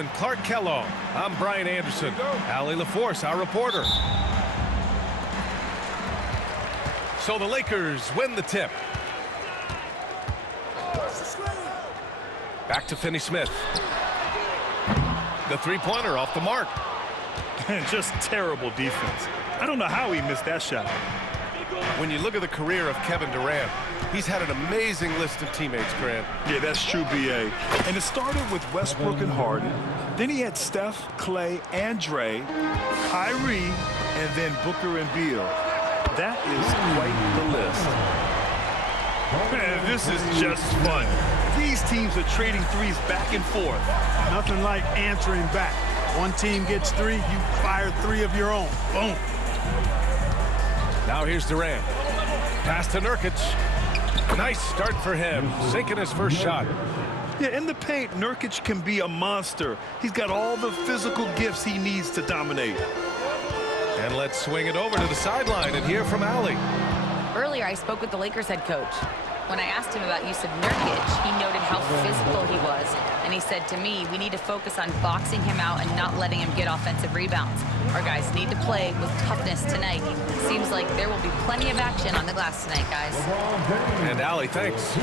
and Clark Kellogg. I'm Brian Anderson. Allie LaForce, our reporter. So the Lakers win the tip. Back to Finney-Smith. The three-pointer off the mark. Just terrible defense. I don't know how he missed that shot. When you look at the career of Kevin Durant, he's had an amazing list of teammates, Grant. Yeah, that's true, B.A. And it started with Westbrook and Harden. Then he had Steph, Clay, and Dre, Kyrie, and then Booker and Beal. That is quite the list. Man, this is just fun. These teams are trading threes back and forth. Nothing like answering back. One team gets three, you fire three of your own. Boom. Now here's Durant. Pass to Nurkic. Nice start for him, sinking his first shot. Yeah, in the paint, Nurkic can be a monster. He's got all the physical gifts he needs to dominate. And let's swing it over to the sideline and hear from Allie. Earlier, I spoke with the Lakers head coach. When I asked him about use of Nurkic, he noted how physical he was. And he said to me, we need to focus on boxing him out and not letting him get offensive rebounds. Our guys need to play with toughness tonight. Seems like there will be plenty of action on the glass tonight, guys. And Allie, thanks.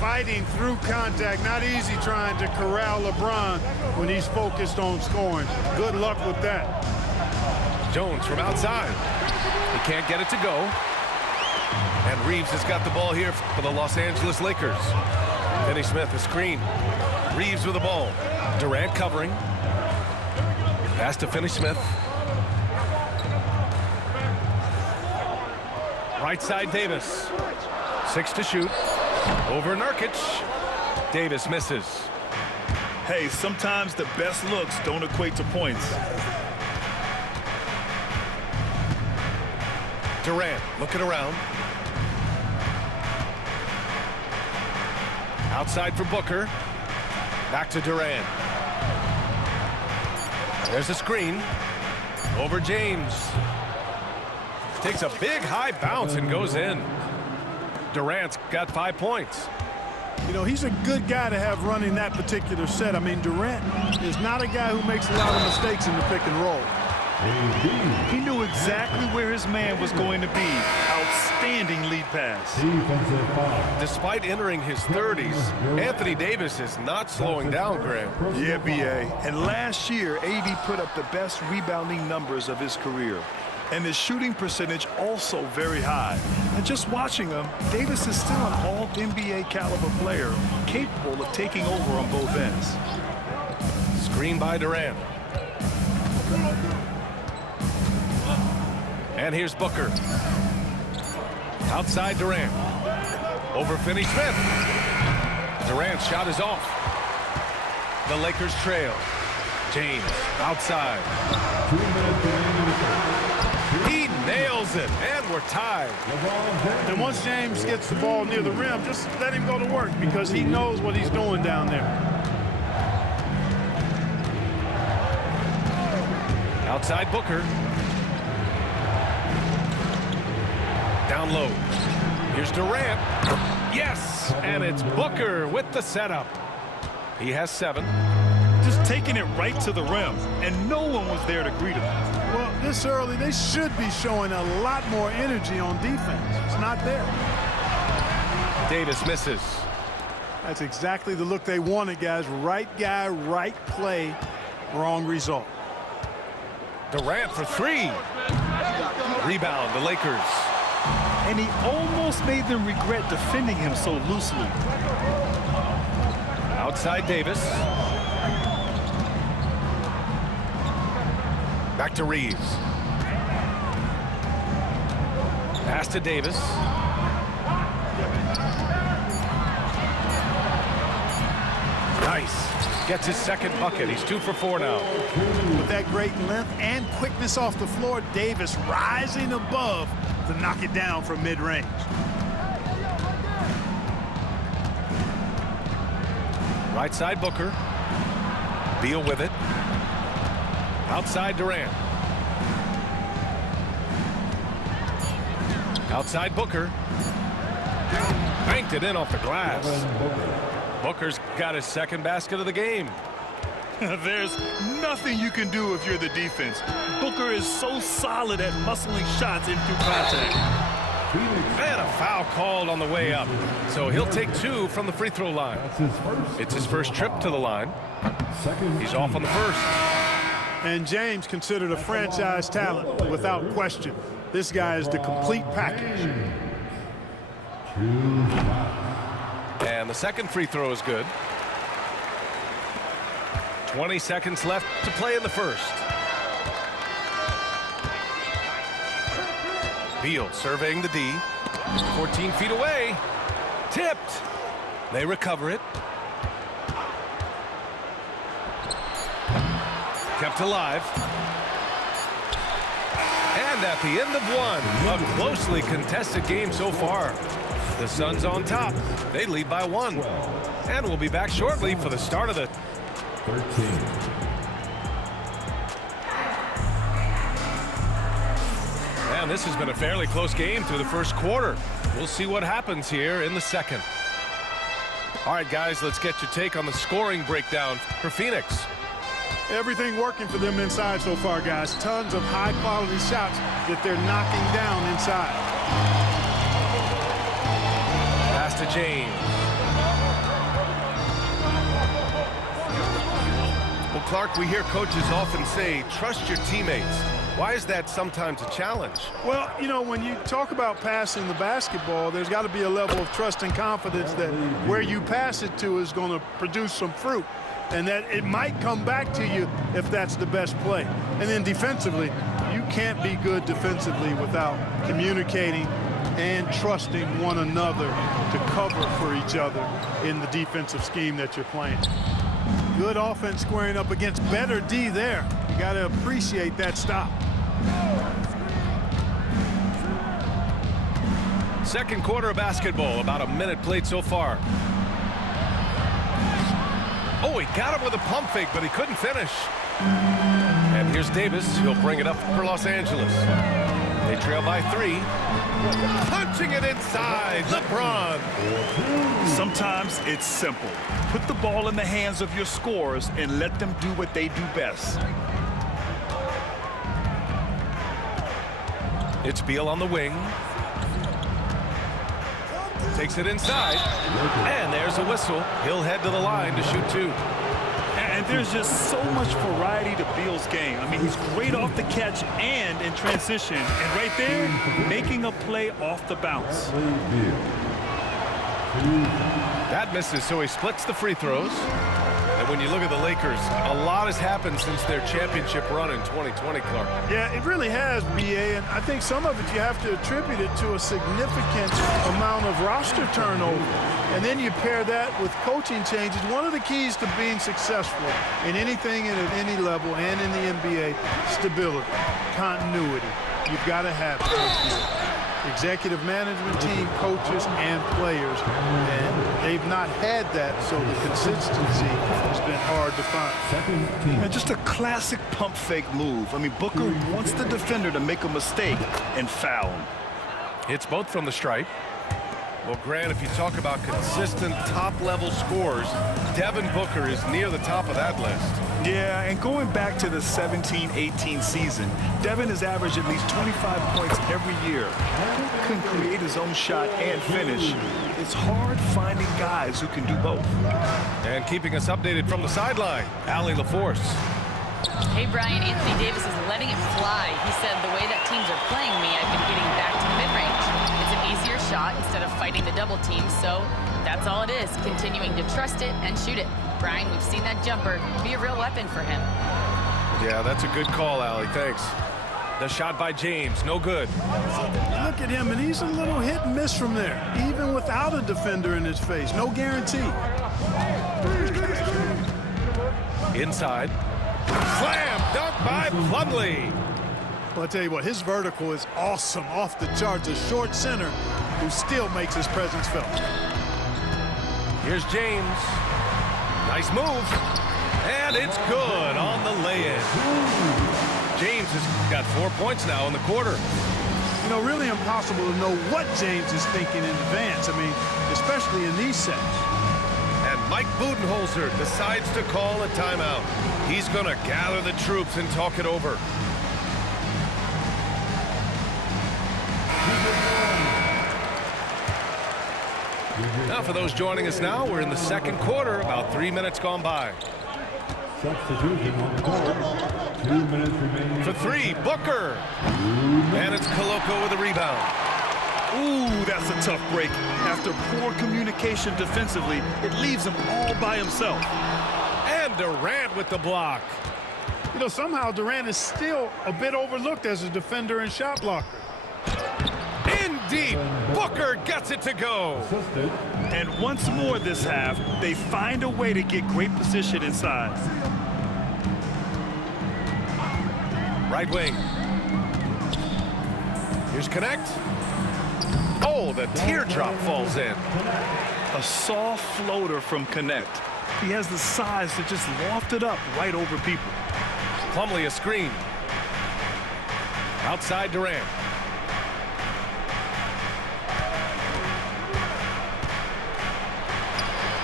Fighting through contact, not easy trying to corral LeBron when he's focused on scoring. Good luck with that. Jones from outside. He can't get it to go. And Reeves has got the ball here for the Los Angeles Lakers. Finney-Smith, a screen. Reeves with the ball. Durant covering. Pass to Finney-Smith. Right side, Davis. 6 to shoot. Over Nurkic. Davis misses. Hey, sometimes the best looks don't equate to points. Durant looking around. Outside for Booker. Back to Durant. There's a screen. Over James. Takes a big high bounce and goes in. Durant's got 5 points. You know, he's a good guy to have running that particular set. I mean, Durant is not a guy who makes a lot of mistakes in the pick and roll. He knew exactly where his man was going to be. Outstanding lead pass. Despite entering his 30s, Anthony Davis is not slowing down, Graham. Yeah, B.A. And last year, AD put up the best rebounding numbers of his career. And his shooting percentage also very high. And just watching him, Davis is still an all-NBA caliber player, capable of taking over on both ends. Screen by Durant. And here's Booker. Outside Durant. Over Finney-Smith. Durant's shot is off. The Lakers trail. James outside. He nails it, and we're tied. And once James gets the ball near the rim, just let him go to work because he knows what he's doing down there. Outside Booker. Down low. Here's Durant. Yes, and it's Booker with the setup. He has 7. Just taking it right to the rim, and no one was there to greet him. Well, this early, they should be showing a lot more energy on defense. It's not there. Davis misses. That's exactly the look they wanted, guys. Right guy, right play, wrong result. Durant for 3. Rebound, the Lakers. And he almost made them regret defending him so loosely. Outside Davis. Back to Reeves. Pass to Davis. Nice. Gets his second bucket. He's 2 for 4 now. With that great length and quickness off the floor, Davis rising above to knock it down from mid-range. Right side Booker. Beal with it. Outside Durant. Outside Booker. Banked it in off the glass. Booker's got his second basket of the game. There's nothing you can do if you're the defense. Booker is so solid at muscling shots in through contact. And a foul called on the way up. So he'll take 2 from the free throw line. It's his first trip to the line. He's off on the first. And James considered a franchise talent without question. This guy is the complete package. And the second free throw is good. 20 seconds left to play in the first. Beal surveying the D. 14 feet away. Tipped. They recover it. Kept alive. And at the end of one, a closely contested game so far. The Suns on top. They lead by 1. And we'll be back shortly for the start of the 13. And this has been a fairly close game through the first quarter. We'll see what happens here in the second. All right, guys, let's get your take on the scoring breakdown for Phoenix. Everything working for them inside so far, guys. Tons of high-quality shots that they're knocking down inside. Pass to James. Well, Clark, we hear coaches often say, trust your teammates. Why is that sometimes a challenge? Well, you know, when you talk about passing the basketball, there's got to be a level of trust and confidence that where you pass it to is going to produce some fruit, and that it might come back to you if that's the best play. And then defensively, you can't be good defensively without communicating and trusting one another to cover for each other in the defensive scheme that you're playing. Good offense squaring up against better D there. You got to appreciate that stop. Second quarter of basketball, about a minute played so far. Oh, he got him with a pump fake, but he couldn't finish. And here's Davis. He'll bring it up for Los Angeles. They trail by 3. Punching it inside, LeBron. Sometimes it's simple. Put the ball in the hands of your scorers and let them do what they do best. It's Beal on the wing. Takes it inside. And there's a whistle. He'll head to the line to shoot 2. And there's just so much variety to Beal's game. I mean, he's great off the catch and in transition. And right there, making a play off the bounce. That misses, so he splits the free throws. And when you look at the Lakers, a lot has happened since their championship run in 2020, Clark. Yeah, it really has, BA, and I think some of it you have to attribute it to a significant amount of roster turnover. And then you pair that with coaching changes. One of the keys to being successful in anything and at any level and in the NBA, stability, continuity. You've got to have it. Executive management team, coaches, and players, and they've not had that, so the consistency has been hard to find. And just a classic pump fake move. I mean, Booker wants the defender to make a mistake and foul him. It's both from the stripe. Well, Grant, if you talk about consistent top-level scores, Devin Booker is near the top of that list. Yeah, and going back to the 17-18 season, Devin has averaged at least 25 points every year. He can create his own shot and finish. It's hard finding guys who can do both. And keeping us updated from the sideline, Allie LaForce. Hey, Brian, Anthony Davis is letting it fly. He said, the way that teams are playing me, I've been getting back to the mid-range. It's an easier shot instead of fighting the double team, so that's all it is, continuing to trust it and shoot it. Brian, we've seen that jumper be a real weapon for him. Yeah, that's a good call, Allie. Thanks. The shot by James, no good. Look at him, and he's a little hit and miss from there, even without a defender in his face. No guarantee. Inside. Slam dunk by Plumlee. Well, I'll tell you what, his vertical is awesome off the charts. A short center who still makes his presence felt. Here's James. Nice move. And it's good on the lay-in. James has got 4 points now in the quarter. You know, really impossible to know what James is thinking in advance. I mean, especially in these sets. And Budenholzer decides to call a timeout. He's going to gather the troops and talk it over. Now, for those joining us now, we're in the second quarter, about 3 minutes gone by. Substitution on the court. 2 minutes remaining. For three, Booker. And it's Koloko with a rebound. Ooh, that's a tough break. After poor communication defensively, it leaves him all by himself. And Durant with the block. You know, somehow Durant is still a bit overlooked as a defender and shot blocker. In deep, Booker gets it to go. Assisted. And once more this half, they find a way to get great position inside. Right wing. Here's Connect. Oh, the teardrop falls in. A soft floater from Connect. He has the size to just loft it up right over people. Plumlee a screen. Outside Durant.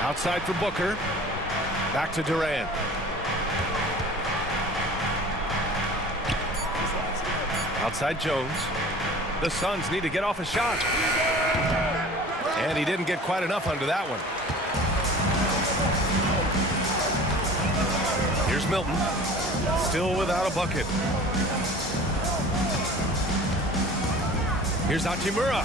Outside for Booker. Back to Durant. Outside Jones. The Suns need to get off a shot. And he didn't get quite enough under that one. Here's Milton. Still without a bucket. Here's Hachimura.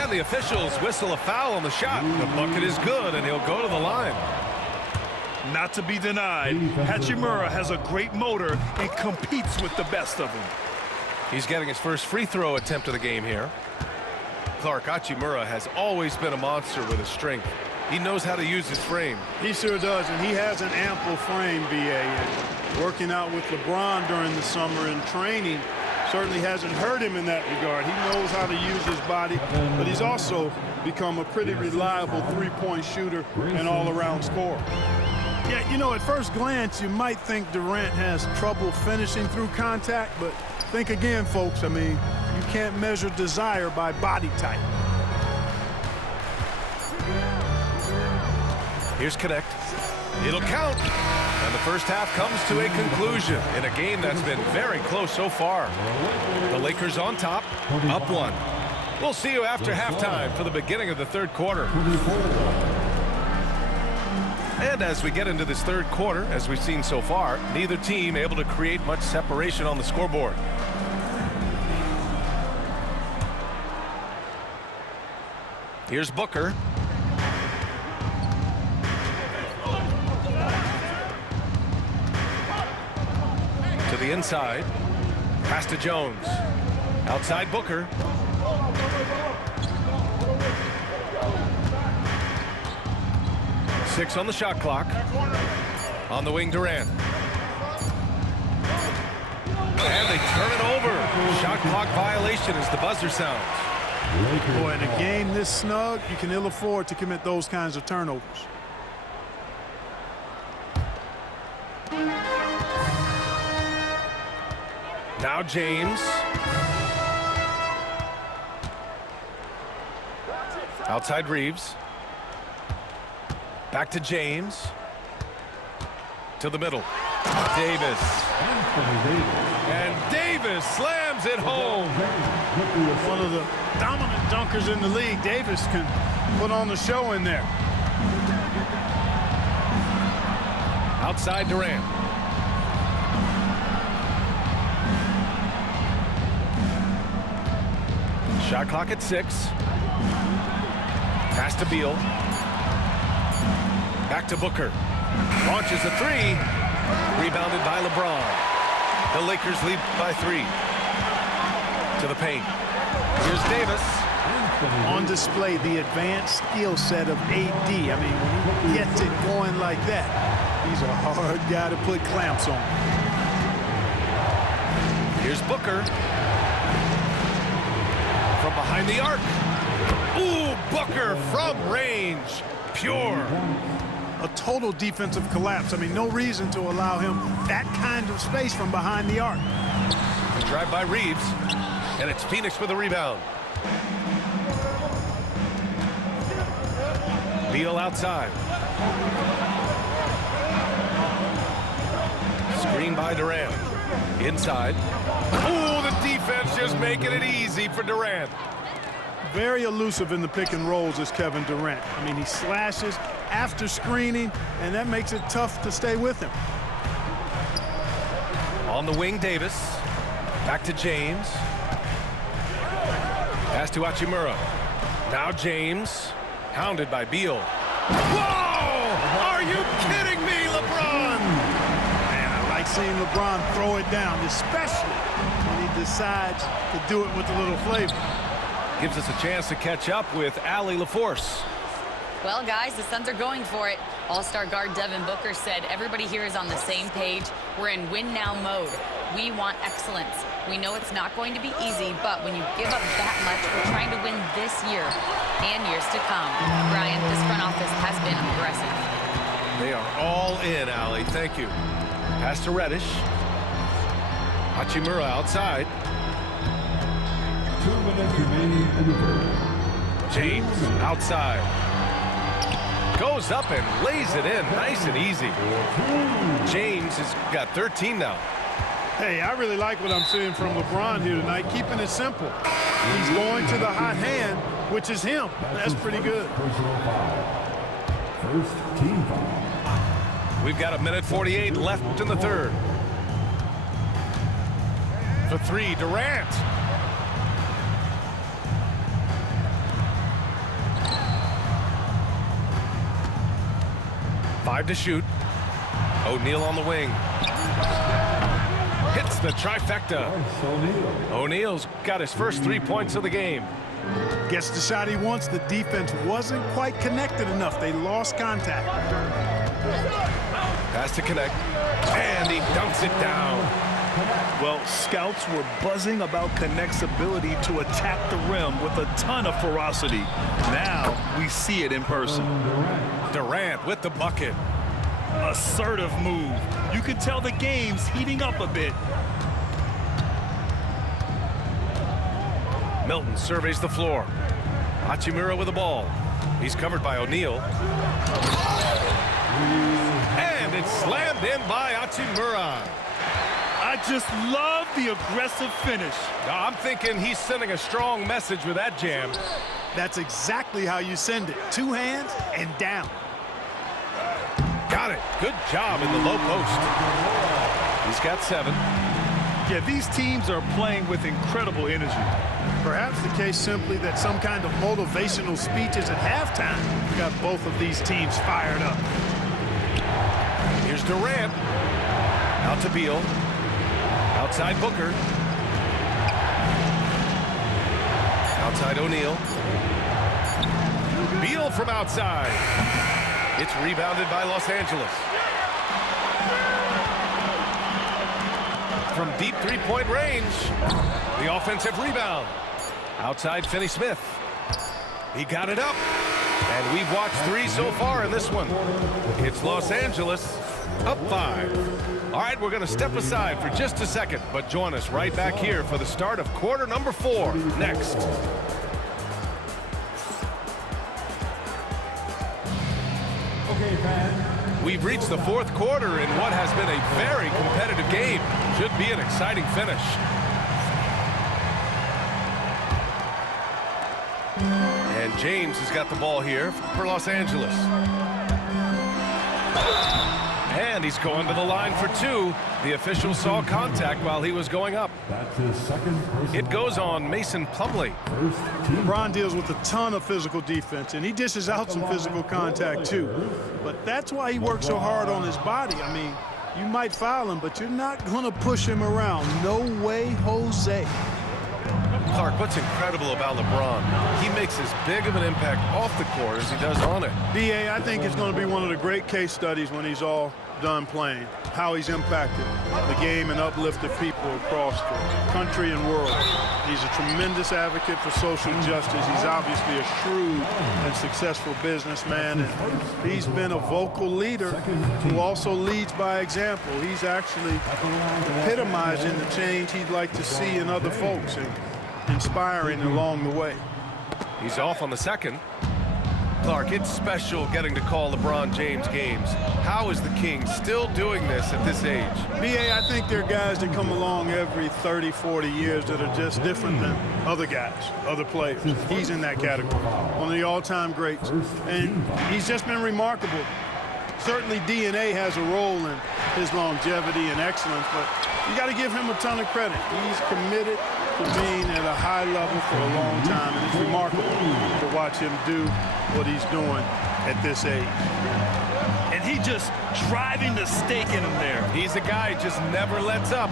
And the officials whistle a foul on the shot. The bucket is good, and he'll go to the line. Not to be denied, Hachimura has a great motor and competes with the best of them. He's getting his first free throw attempt of the game here. Clark, Hachimura has always been a monster with his strength. He knows how to use his frame. He sure does, and he has an ample frame, B.A. And working out with LeBron during the summer and training certainly hasn't hurt him in that regard. He knows how to use his body, but he's also become a pretty reliable three-point shooter and all-around scorer. Yeah, you know, at first glance, you might think Durant has trouble finishing through contact, but think again, folks. I mean, you can't measure desire by body type. Here's Connect. It'll count. And the first half comes to a conclusion in a game that's been very close so far. The Lakers on top, up one. We'll see you after halftime for the beginning of the third quarter. And as we get into this third quarter, as we've seen so far, neither team able to create much separation on the scoreboard. Here's Booker. To the inside. Pass to Jones. Outside Booker. Six on the shot clock. On the wing, Durant. And they turn it over. Shot clock violation as the buzzer sounds. Boy, in a game this snug, you can ill afford to commit those kinds of turnovers. Now James. Outside Reeves. Back to James. To the middle. Davis. And Davis slams it home. One of the dominant dunkers in the league. Davis can put on the show in there. Outside Durant. Shot clock at 6. Pass to Beal. Back to Booker. Launches a 3. Rebounded by LeBron. The Lakers lead by 3. To the paint. Here's Davis. On display, the advanced skill set of AD. I mean, when he gets it going like that, he's a hard guy to put clamps on. Here's Booker. From behind the arc. Ooh, Booker from range. Pure. A total defensive collapse. I mean, no reason to allow him that kind of space from behind the arc. A drive by Reeves. And it's Phoenix with a rebound. Beal outside. Screen by Durant. Inside. Ooh, the defense just making it easy for Durant. Very elusive in the pick and rolls is Kevin Durant. I mean, he slashes after screening, and that makes it tough to stay with him. On the wing, Davis. Back to James. Pass to Hachimura. Now James. Hounded by Beal. Whoa! Are you kidding me, LeBron? Man, I like seeing LeBron throw it down, especially when he decides to do it with a little flavor. Gives us a chance to catch up with Allie LaForce. Well, guys, the Suns are going for it. All-star guard Devin Booker said everybody here is on the same page. We're in win-now mode. We want excellence. We know it's not going to be easy, but when you give up that much, we're trying to win this year and years to come. Brian, this front office has been aggressive. They are all in, Allie. Thank you. Pass to Reddish. Hachimura outside. 2 minutes remaining in the third. James outside. Goes up and lays it in nice and easy. James has got 13 now. Hey, I really like what I'm seeing from LeBron here tonight, keeping it simple. He's going to the hot hand, which is him. That's pretty good. Personal foul. First team foul. We've got 1:48 left in the third. For three, Durant. Five to shoot. O'Neal on the wing. Hits the trifecta. O'Neal's got his first 3 points of the game. Gets the shot he wants. The defense wasn't quite connected enough. They lost contact. Pass to connect. And he dunks it down. Well, scouts were buzzing about Connect's ability to attack the rim with a ton of ferocity. Now we see it in person. Durant with the bucket. Assertive move. You can tell the game's heating up a bit. Milton surveys the floor. Hachimura with the ball. He's covered by O'Neal. And it's slammed in by Hachimura. I just love the aggressive finish. Now, I'm thinking he's sending a strong message with that jam. That's exactly how you send it. Two hands and down. Got it. Good job in the low post. He's got 7. Yeah, these teams are playing with incredible energy. Perhaps the case simply that some kind of motivational speeches at halftime got both of these teams fired up. Here's Durant. Out to Beal. Outside Booker. Outside O'Neal. Beal from outside. It's rebounded by Los Angeles. From deep three-point range, the offensive rebound. Outside Finney-Smith. He got it up. And we've watched 3 so far in this one. It's Los Angeles up 5. All right, we're going to step aside for just a second, but join us right back here for the start of quarter number 4 next. Okay, fans. We've reached the 4th quarter in what has been a very competitive game. Should be an exciting finish. And James has got the ball here for Los Angeles. And he's going to the line for 2. The official saw contact while he was going up. That's his second personal It goes foul. on Mason Plumlee. First team LeBron deals with a ton of physical defense, and he dishes out some physical contact too. But that's why he works so hard on his body. I mean, you might foul him, but you're not going to push him around. No way, Jose. Clark, what's incredible about LeBron, he makes as big of an impact off the court as he does on it. D.A., I think it's going to be one of the great case studies when he's all done playing, how he's impacted the game and uplifted people across the country and world. He's a tremendous advocate for social justice. He's obviously a shrewd and successful businessman, and he's been a vocal leader who also leads by example. He's actually epitomizing the change he'd like to see in other folks and inspiring along the way. He's off on the second. Clark, it's special getting to call LeBron James games. How is the King still doing this at this age? BA, I think there are guys that come along every 30, 40 years that are just different than other guys, other players. He's in that category, one of the all-time greats. And he's just been remarkable. Certainly DNA has a role in his longevity and excellence, but you got to give him a ton of credit. He's committed to being at a high level for a long time, and it's remarkable to watch him do what he's doing at this age. And he just driving the stake in him there. He's a guy who just never lets up.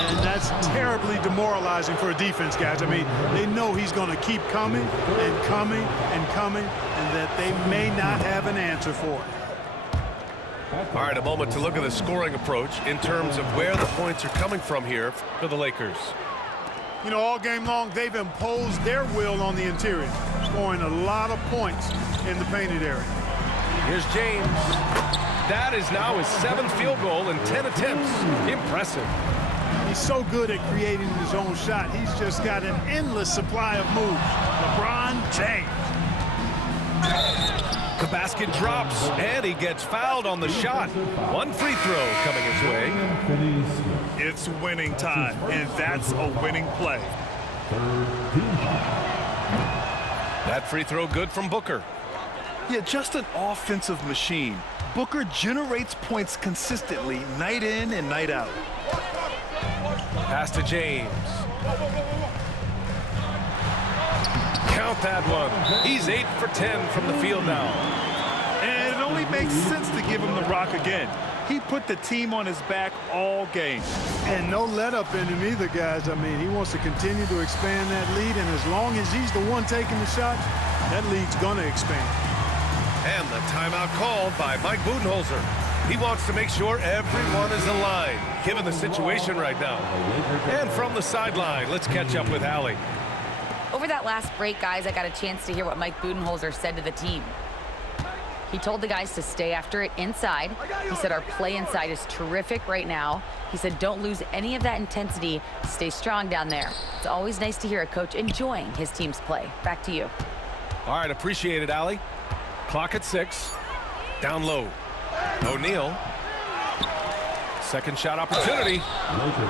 And that's terribly demoralizing for a defense, guys. I mean, they know he's going to keep coming and coming and coming, and that they may not have an answer for it. All right, a moment to look at the scoring approach in terms of where the points are coming from here for the Lakers. You know, all game long, they've imposed their will on the interior, scoring a lot of points in the painted area. Here's James. That is now his 7th field goal in 10 attempts. Impressive. He's so good at creating his own shot. He's just got an endless supply of moves. LeBron James. The basket drops, and he gets fouled on the shot. One free throw coming his way. It's winning time, and that's a winning play. That free throw good from Booker. Yeah, just an offensive machine. Booker generates points consistently, night in and night out. Pass to James. Count that one. He's 8 for 10 from the field now. And it only makes sense to give him the rock again. He put the team on his back all game. And no let-up in him either, guys. I mean, he wants to continue to expand that lead, and as long as he's the one taking the shots, that lead's going to expand. And the timeout called by Mike Budenholzer. He wants to make sure everyone is aligned, given the situation right now. And from the sideline, let's catch up with Allie. Over that last break, guys, I got a chance to hear what Mike Budenholzer said to the team. He told the guys to stay after it inside. He said our play inside is terrific right now. He said don't lose any of that intensity. Stay strong down there. It's always nice to hear a coach enjoying his team's play. Back to you. All right, appreciate it, Allie. Clock at 6. Down low. O'Neal. Second shot opportunity.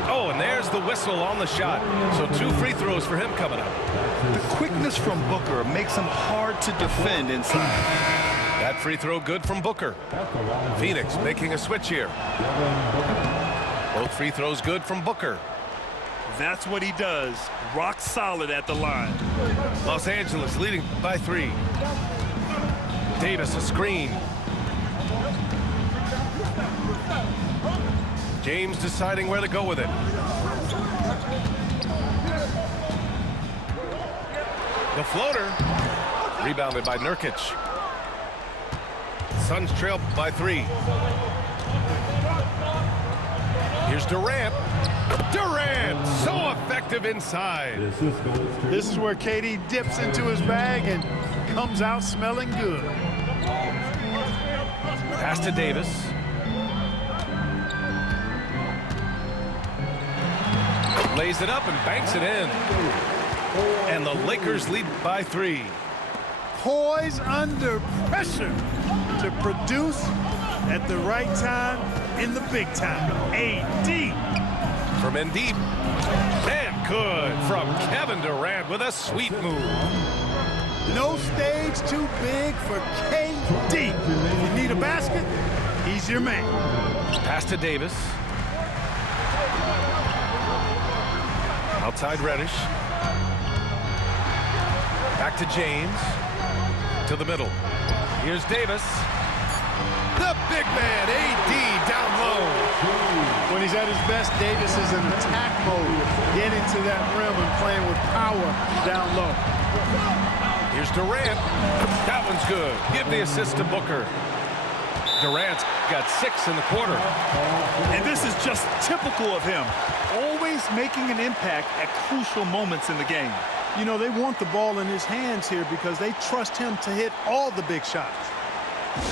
Oh, and there's the whistle on the shot. So 2 free throws for him coming up. The quickness from Booker makes him hard to defend inside. That free throw good from Booker. Phoenix making a switch here. Both free throws good from Booker. That's what he does. Rock solid at the line. Los Angeles leading by 3. Davis a screen. James deciding where to go with it. The floater. Rebounded by Nurkic. Suns trail by 3. Here's Durant. Durant, so effective inside. This is where KD dips into his bag and comes out smelling good. Pass to Davis. Lays it up and banks it in. And the Lakers lead by 3. Poise under pressure to produce at the right time in the big time. AD. From in deep. And good from Kevin Durant with a sweet move. No stage too big for KD. If you need a basket, he's your man. Pass to Davis. Outside Reddish. Back to James. To the middle. Here's Davis. The big man, AD, down low. When he's at his best, Davis is in attack mode, getting to that rim and playing with power down low. Here's Durant. That one's good. Give the assist to Booker. Durant's got 6 in the quarter. And this is just typical of him. Always making an impact at crucial moments in the game. You know, they want the ball in his hands here because they trust him to hit all the big shots.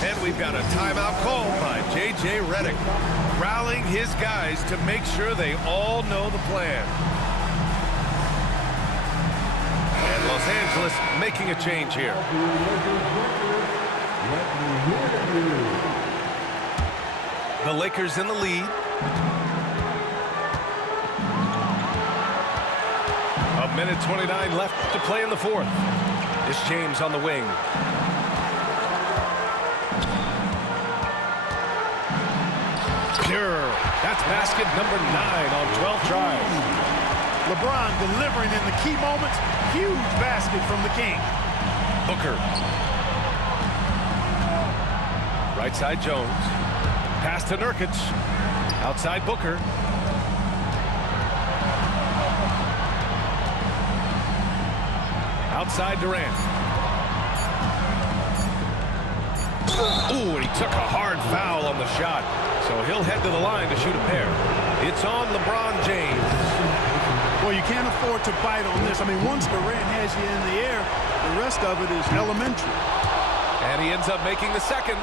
And we've got a timeout called by J.J. Redick, rallying his guys to make sure they all know the plan. And Los Angeles making a change here. The Lakers in the lead. A minute 29 left to play in the fourth. It's James on the wing. Pure. That's basket number 9 on 12 tries. LeBron delivering in the key moments. Huge basket from the King. Booker. Right side Jones. Pass to Nurkic. Outside Booker. Outside Durant. Ooh, and he took a hard foul on the shot. So he'll head to the line to shoot a pair. It's on LeBron James. Well, you can't afford to bite on this. I mean, once Durant has you in the air, the rest of it is elementary. And he ends up making the second.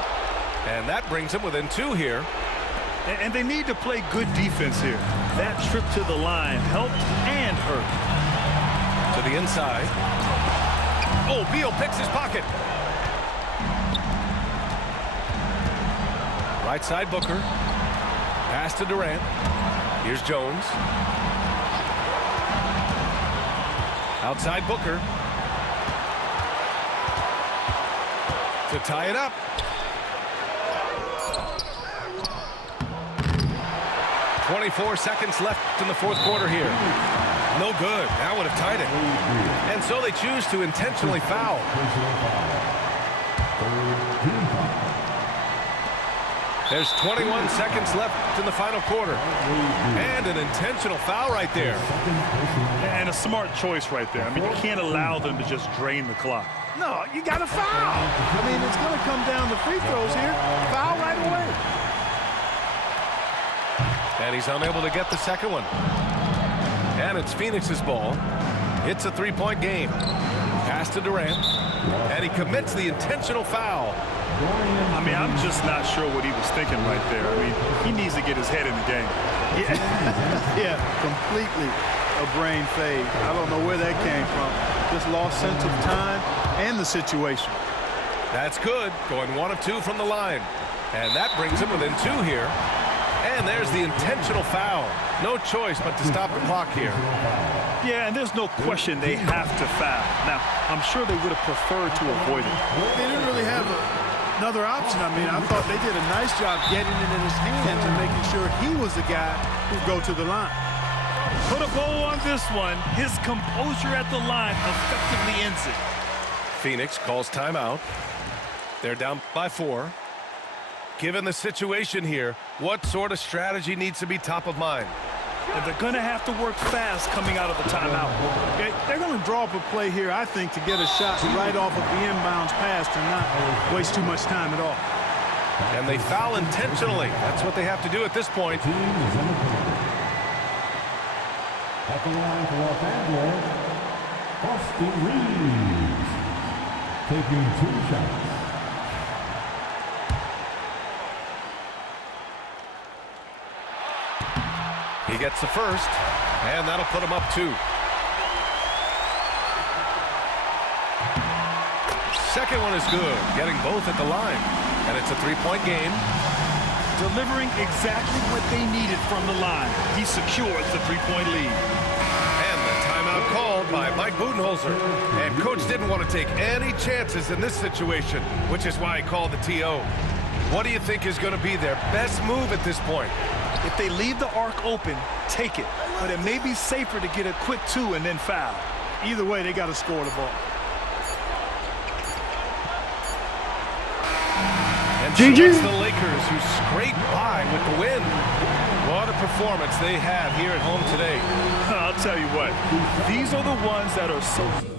And that brings him within 2 here. And they need to play good defense here. That trip to the line helped and hurt. To the inside. Oh, Beal picks his pocket. Right side Booker. Pass to Durant. Here's Jones. Outside Booker. To tie it up. 24 seconds left in the fourth quarter here. No good. That would have tied it. And so they choose to intentionally foul. There's 21 seconds left in the final quarter. And an intentional foul right there. And a smart choice right there. I mean, you can't allow them to just drain the clock. No, you got to foul. I mean, it's going to come down to free throws here. Foul right away. And he's unable to get the second one. And it's Phoenix's ball. It's a 3-point game. Pass to Durant. And he commits the intentional foul. I mean, I'm just not sure what he was thinking right there. I mean, he needs to get his head in the game. Yeah, completely a brain fade. I don't know where that came from. Just lost sense of time and the situation. That's good. Going 1 of 2 from the line. And that brings him within 2 here. And there's the intentional foul. No choice but to stop the clock here. Yeah, and there's no question they have to foul. Now, I'm sure they would have preferred to avoid it. They didn't really have another option. I mean, I thought they did a nice job getting it in his hands and making sure he was the guy who'd go to the line. Put a bow on this one. His composure at the line effectively ends it. Phoenix calls timeout. They're down by 4. Given the situation here, what sort of strategy needs to be top of mind? And they're going to have to work fast coming out of the timeout. Okay, they're going to draw up a play here, I think, to get a shot right off of the inbounds pass and not waste too much time at all. And they foul intentionally. That's what they have to do at this point. At the line for Los Angeles, Austin Reeves, taking 2 shots. He gets the first, and that'll put him up 2. Second one is good, getting both at the line. And it's a 3-point game. Delivering exactly what they needed from the line. He secures the 3-point lead. And the timeout called by Mike Budenholzer. And Coach didn't want to take any chances in this situation, which is why he called the TO. What do you think is going to be their best move at this point? If they leave the arc open, take it. But it may be safer to get a quick 2 and then foul. Either way, they got to score the ball. And so it's the Lakers who scrape by with the win. What a performance they had here at home today. I'll tell you what, these are the ones that are so...